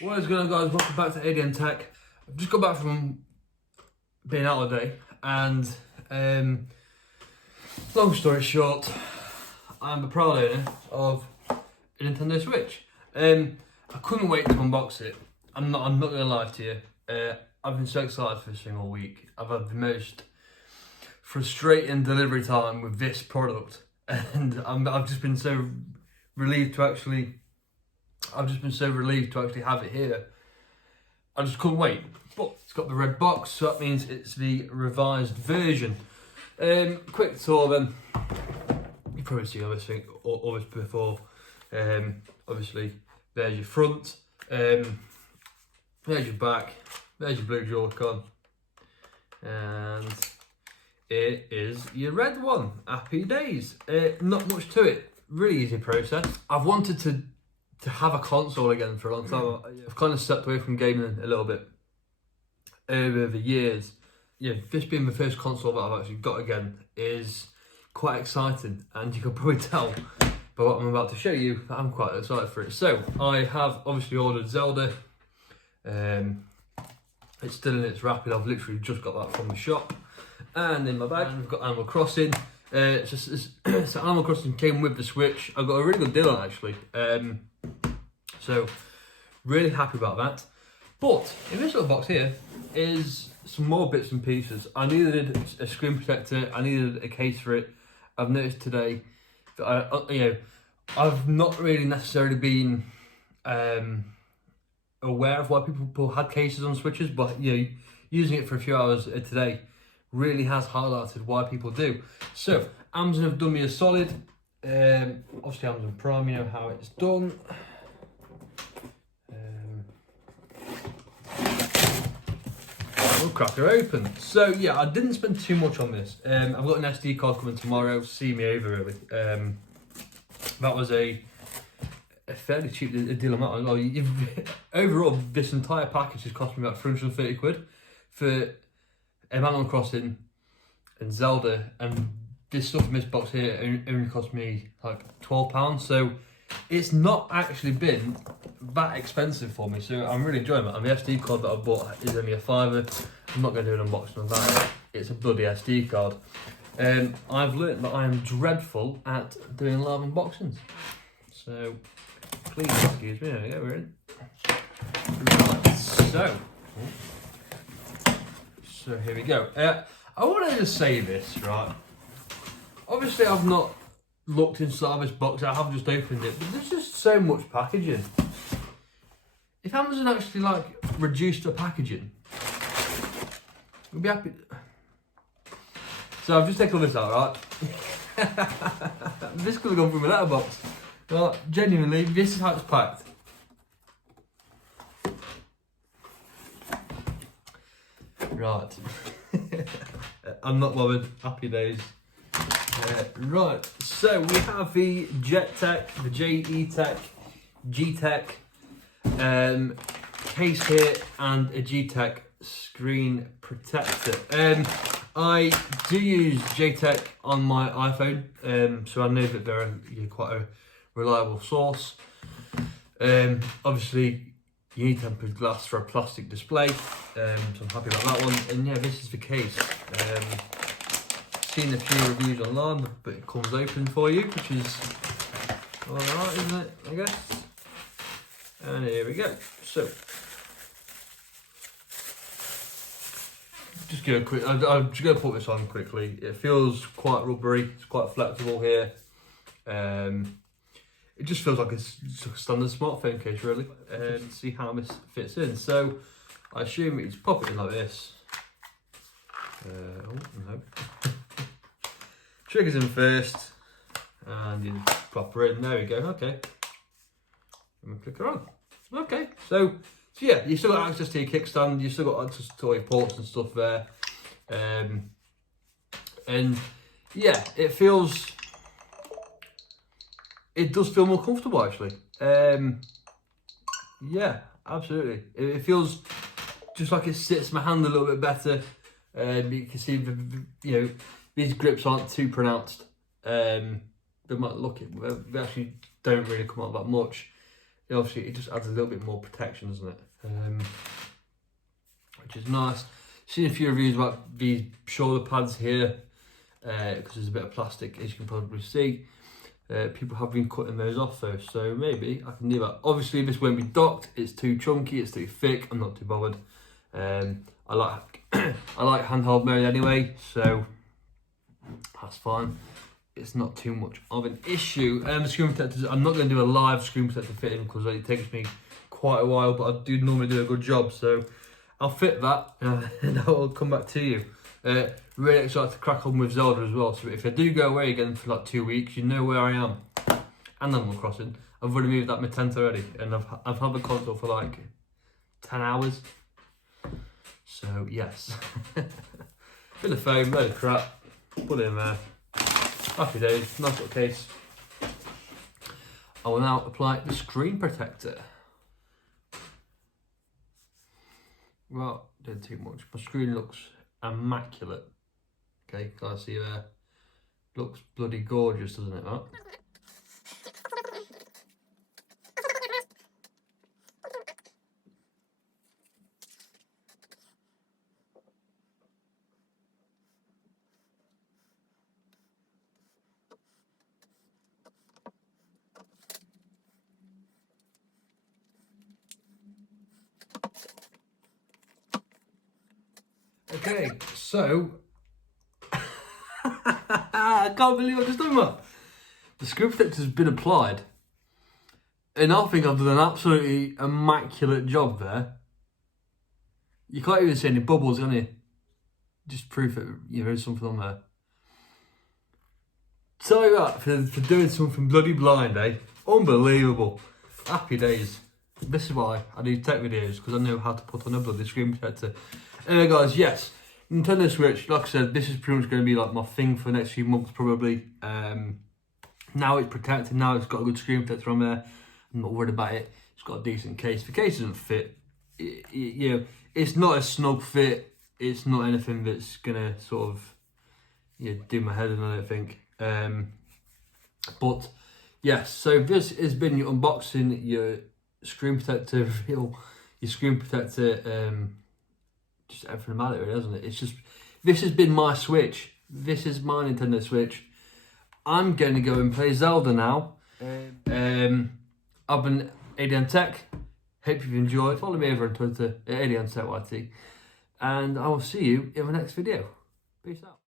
What is going on, guys? Welcome back to ADN Tech. I've just got back from being out all day, and long story short, I'm a proud owner of a Nintendo Switch. I couldn't wait to unbox it. I'm not going to lie to you. I've been so excited for this thing all week. I've had the most frustrating delivery time with this product, and I've just been so relieved to actually. I've just been so relieved to actually have it here. I just couldn't wait. But it's got the red box, so that means it's the revised version. Quick tour then. You've probably seen all this before. Obviously, there's your front. There's your back. There's your blue Joy-Con. And it is your red one. Happy days. Not much to it. Really easy process. I've wanted to have a console again for a long time. I've kind of stepped away from gaming a little bit over the years. Yeah, this being the first console that I've actually got again is quite exciting, and you can probably tell by what I'm about to show you that I'm quite excited for it. So I have obviously ordered Zelda. It's still in its wrapping. I've literally just got that from the shop, and in my bag I've got Animal Crossing. So Animal Crossing came with the Switch. I got a really good deal on it, actually. So really happy about that. But in this little box here is some more bits and pieces. I needed a screen protector. I needed a case for it. I've noticed today that I've not really necessarily been aware of why people had cases on Switches, but using it for a few hours today really has highlighted why people do. So Amazon have done me a solid. Obviously Amazon Prime, you know how it's done. We'll crack her open. So yeah, I didn't spend too much on this. I've got an SD card coming tomorrow. See me over really. That was a fairly cheap deal on that one. Overall, this entire package has cost me about 330 quid for Animal Crossing and Zelda, and this stuff in this box here only cost me like £12. So it's not actually been that expensive for me, so I'm really enjoying it. And the SD card that I bought is only a £5. I'm not going to do an unboxing of that. It's a bloody SD card. I've learnt that I am dreadful at doing live unboxings. So please excuse me. There we go, we're in. Right, so here we go. I want to just say this, right? Obviously, I've not looked inside this box. I have just opened it, but there's just so much packaging. If Amazon actually reduced the packaging, we'd be happy. So I've just taken all this out, right? This could have gone through my letterbox. Well, genuinely, this is how it's packed. Right. I'm not bothered. Happy days. Right, so we have the Jetek, the JE-Tech, G-Tech case here, and a G-Tech screen protector. I do use J-Tech on my iPhone, so I know that they're quite a reliable source. Obviously, you need tempered glass for a plastic display, so I'm happy about that one. And yeah, this is the case. Seen a few reviews online, but it comes open for you, which is alright, isn't it, I guess? And here we go. So, just give a quick, I'm just going to put this on quickly. It feels quite rubbery, it's quite flexible here. It just feels like a standard smartphone case, really. See how this fits in. So, I assume it's pop it in like this. Oh, no. Triggers in first, and you pop her in. There we go. Okay, and click her on. Okay, so yeah, you still got access to your kickstand. You still got access to all your ports and stuff there. And yeah, it does feel more comfortable actually. Yeah, absolutely. It feels just like it sits my hand a little bit better. You can see these grips aren't too pronounced. They might look it, they actually don't really come out that much. obviously it just adds a little bit more protection, doesn't it? Which is nice. Seen a few reviews about these shoulder pads here, because there's a bit of plastic, as you can probably see. People have been cutting those off though, so maybe I can do that. Obviously this won't be docked, it's too chunky, it's too thick, I'm not too bothered. I like I like handheld mode anyway, so that's fine. It's not too much of an issue. Screen protectors, I'm not going to do a live screen protector fitting because it takes me quite a while, but I do normally do a good job, so I'll fit that and I'll come back to you. Really excited to crack on with Zelda as well, so if I do go away again for like 2 weeks, you know where I am. And Animal Crossing. I've already moved that my tent already, and I've had the console for like 10 hours. So yes. Bit of foam, load of crap, put it in there. Happy days, nice little case. I will now apply the screen protector. Well, didn't too much. My screen looks immaculate. Okay, can I see there? Looks bloody gorgeous, doesn't it, Matt? Okay, so I can't believe I just done that. The screen protector has been applied, and I think I've done an absolutely immaculate job there. You can't even see any bubbles, can you? Just proof that there is something on there. Tell you what, for doing something bloody blind, eh? Unbelievable. Happy days. This is why I do tech videos, because I know how to put on a bloody screen protector. Anyway guys, yes, Nintendo Switch, like I said, this is pretty much going to be like my thing for the next few months probably. Now it's protected, now it's got a good screen protector on there. I'm not worried about it. It's got a decent case. If the case doesn't fit, you know, it's not a snug fit. It's not anything that's going to sort of do my head in, I don't think. But yes, so this has been your unboxing, your screen protector reveal, your screen protector, just everything about it really, hasn't it? It's just, this has been my Switch. This is my Nintendo Switch. I'm going to go and play Zelda now. I've been ADN Tech. Hope you've enjoyed. Follow me over on Twitter at ADN Tech YT. And I will see you in the next video. Peace out.